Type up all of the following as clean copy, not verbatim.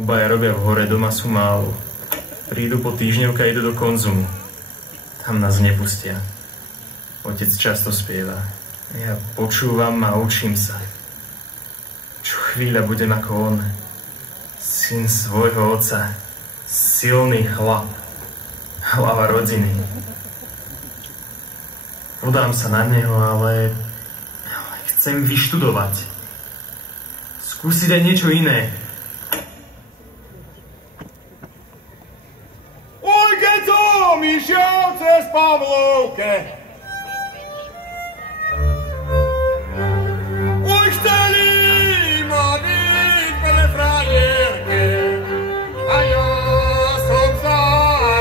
Obaja robia v hore, doma sú málo. Prídu po týždňovke a idú do konzumu. Tam nás nepustia. Otec často spieva. Ja počúvam a učím sa. Čo chvíľa budem ako on. Syn svojho otca. Silný chlap. Hlava rodiny. Podám sa na neho, ale chcem vyštudovať. Skúsiť aj niečo iné. Ojkeco, mi šiel cez Pavlovke. Oj, chceli ma byť pre frajerke. A ja som sa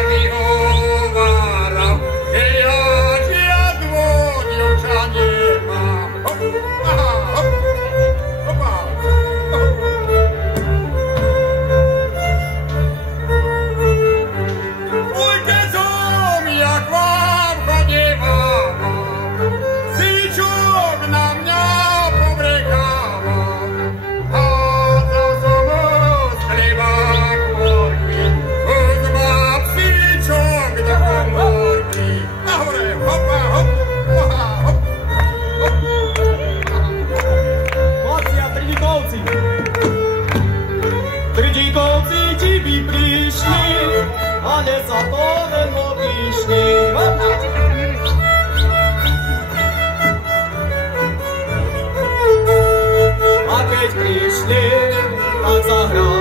vyhováral, že ja žiadnu dievča nemám. Hop, aha, hop, hopa. Oj, keď som ja k vám chodieval, sičok na mňa pobrekával. Hádzal som z chleba kvorky, uzmám sičok do komórky. Nahore, hopa, hop, aha, hop, hop. Mocia, Tridíkovci! Tridíkovci ti by prišli, ale sa to veľmi prišli. A keď prišli, tak zahrali